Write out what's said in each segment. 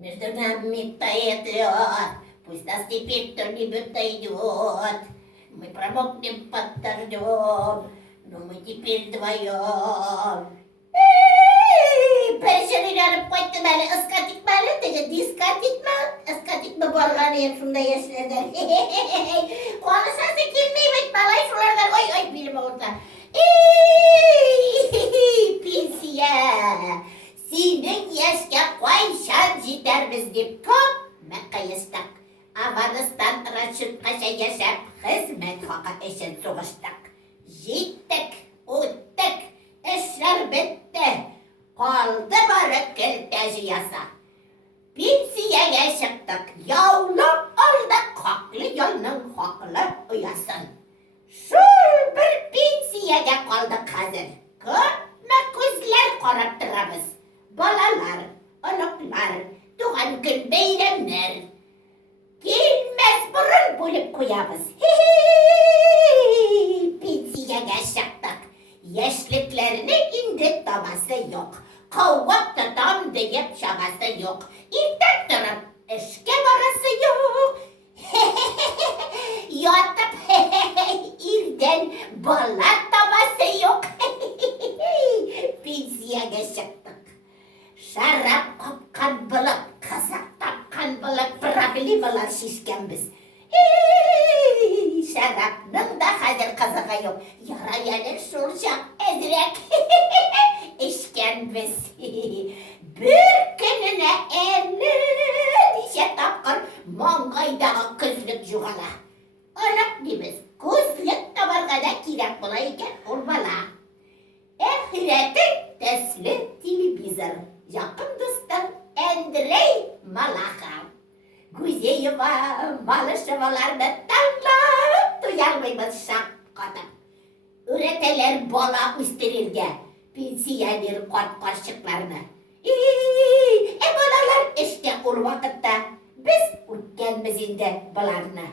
Между нами тает лед, пусть нас теперь кто-нибудь найдет. Мы промокнем под дождем, но мы теперь вдвоем. Perşemelerini koytmalı, ıskatikmalı, ıskatikma bolğanıyım şunda yaşlardan. Konuşası kimmeyi bekmalay şulardan, oy bilim orada. Pinsiye, senin yaşka koyşan gidermiz deyip top mekkayıstık. Afganistan Raşit Paşa yaşap, hizmet hakkı eşin soğuştuk. Gittik, uttuk, işler bitti. Kaldı barık kelteci yasa. Pinsiyeye çıktık, yavrum aldık haklı yolun haklı uyasın. Şu bir pinsiyede kaldık hazır. Kırpma kızlar koraptıramız. Balalar, onuklar, doğan gün beylemler. Gelmez burun bulup koyamız. Pinsiyeye çıktık. Yaşlıklarını indik daması yok. Kavvat tutam deyip şaması yok. İlkten durup eşke varası yok. Yatıp ilden balat daması yok. Pinsiyeye çıktık. Şarap kopkan bılık, kazak tapkan bılık, problemalar şişken biz. Şarapның da hazır kazığı yok. Yara yanır soracak ezrek. İşken biz. Bir gününe 50 dişe tapkır mangaydağı kızlık juğala. Onak dimiz, kızlık tabargada kirek bulayken olmala. Ahiretin tesli televizor. Yakın dostum Andrei Malakov. Guzeyeva, Malışevalarını tanrı duyarmıyız şapkadan. Üreteler bala üsterirge, pensiyeler kort karşıklarını. Balalar işte o vakitte biz ülkemizinde balarını.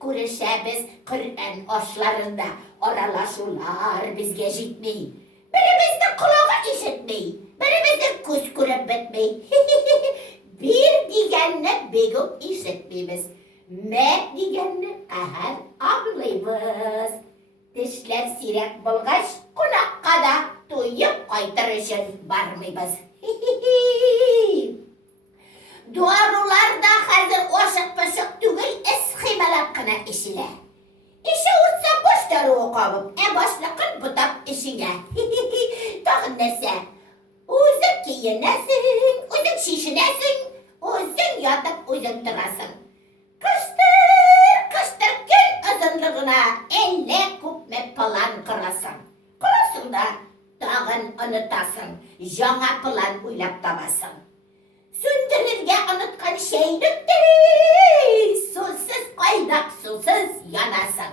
Kuruşabız Kur'an oşlarında oralaşırlar bizge gitmeyi. Birimizde kulağı işitmeyi, birimizde kuskure bitmeyi. Bir diyenle begum işitmemiz, me diyenle kahar ağlayımız. Dişler sirek bulgaç, kunakkada duyup kaytırışın barmıyız. Duarular da hazır oşak paşak tügül eshimelap kına işine. İşe urtsa boşları okabım, başlakın butap işine. Dağın nese, uzun giyinesin, uzun şişinesin. Uzun yatıp uzun durasın. Kıştır gün uzunluğuna 50 kupme plan kırasın. Kırasın da dağın unutasın. Жаңа plan uylap tabasın. Sündürürge unutkan şey nüktü. Susuz kaynak susuz yanasın.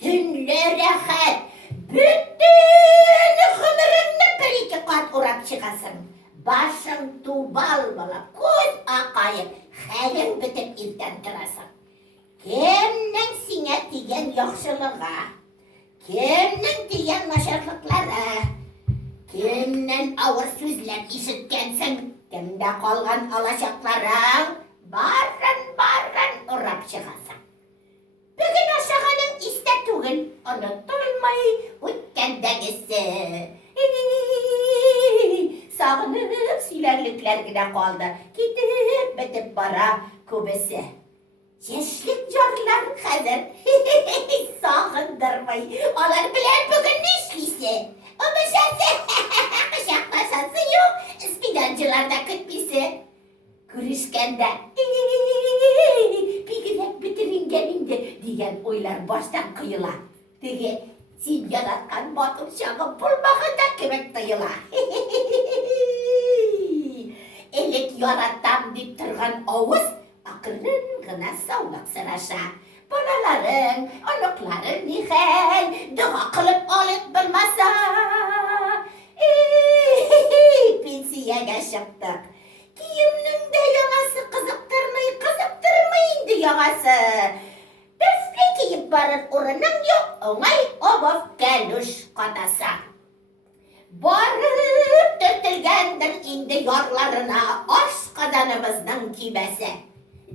Tünlü rahat. Bütün hınırını bir iki kat urap çıkasın. Başın tubal bala, göz akayıp, halin bitip ilden durasın. Kimnin sine diyen yaxşılığa, kimnin diyen naşarlıklara, kimnin ağır sözler işitkensin, kimde kalgan alacaklara, barın urap çıkasın. Bugün aşağının iste tügül, unutulmayı ütkendegisi. Sağınıp silerlikler gide kaldı. Gidip bitip bara kubesi. Yaşlık yarlar hazır. Sağındırmayı. Onlar bilen bugün işlisi. O başası. Kışaklaşası yok. İspidancılarda kıtmisi. Kırışkende. Bir güzel bitirin gelinde diyen oylar baştan kıyıla. Diye sen yaratkan batır şağı bulmakında kemik dayıla. Elek yarattam deyip turgan avuz, akırın gına savlak sıraşa. Balaların, onukların nihal, dua kılıp alıp bilmasa. Pensiyeye çıktık. Kiyiminin de yaması kızıktırmayın yağası. Tüfle kiyip barın orunun yok, onay obaf geluş katasa. Barıp dörtülgendir indi yorlarına aşk kazanımızın kibesi.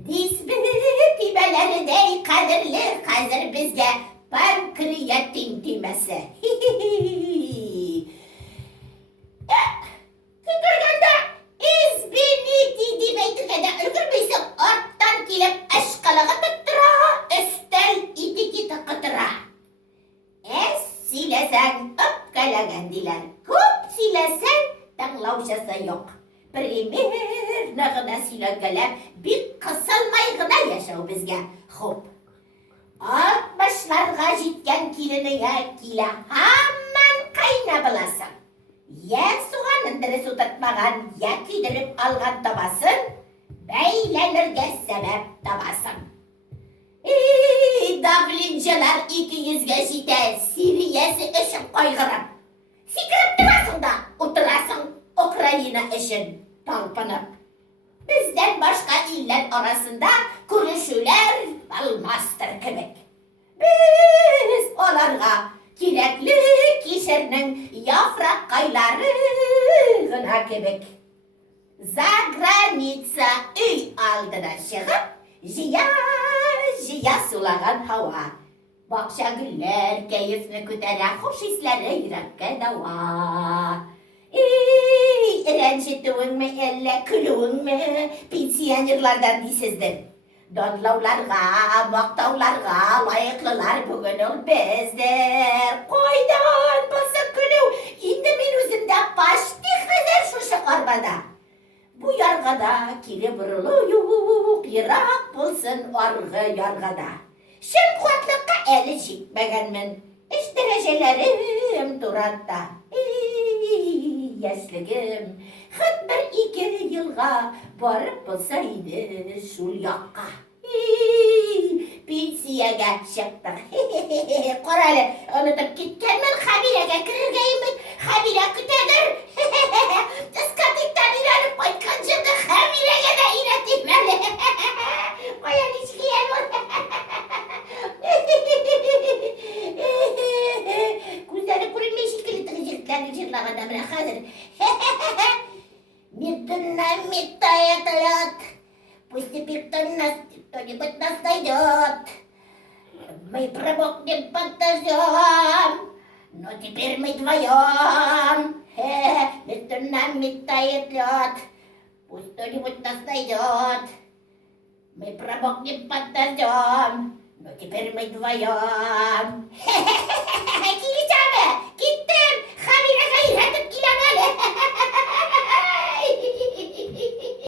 Disbi tibeleri dey kadirli hazır bizge pankreatin timesi. Kıkırganda izbini dibey tükede ülgürmeysin arttan kilip aşkalağı tuttura üstel itiki takıtıra. Silesen öpkalagandiler kup silesen tanglawşası yok. Primer nağına silagalar bir kısılmaygına yaşav bizge. Hop. 60'larga jitken kilineye kile hamman kayna bilasın. Ya soğanındırı tutatmagan ya küydürüp algan tabasın. Beylenirge sebep tabasın. Davlinciler 200'ge jite Siriyesi işin koygırıp. Sikirip durasın da oturasın Ukrayna işin talpınıp. Bizden başka iller arasında kuruşular almastır kebek. Biz onlarga kirekli kişerinin yaprak kaylarına kebek. Zagranitsa üy aldına çıkıp jiya sulagan hava. Bakşa güller keyifini kütere hoş hislere yürekke dava. Rencittiğin mi elle külüğün mi pensiyonerlardan değilsizdir. Donlavlarga, maktavlarga layıklılar bugün ol bizdir. Koydan basa külüğ, indi min üzümde paştik nezer şu şıkarbada. Bu yargada kili burulu yırak bulsun argı yargada. Şim kuatlıkka eli çekmegenmin, iş derecelerim duratta. Yaşlığım, hıt bir iki yılga barıp bulsaydı şul yakka. Pensiyaga çıktık. Koralı, unutup gitkenmin habirege kırgayımın, habire kütedir. Diskatikten ilanıp koykancıdı, habirege de inetimeli. Koyan içkiyen var. Kuzları kurulma şekilli tıkıcılıklarını çırlağına bırakılır. Митна метает лед, пусть теперь кто-нибудь нас найдет. Мы промокнем под дождем, но теперь мы вдвоем. Митна метает лед, пусть кто-нибудь нас найдет. Мы промокнем под дождем, но теперь мы вдвоем.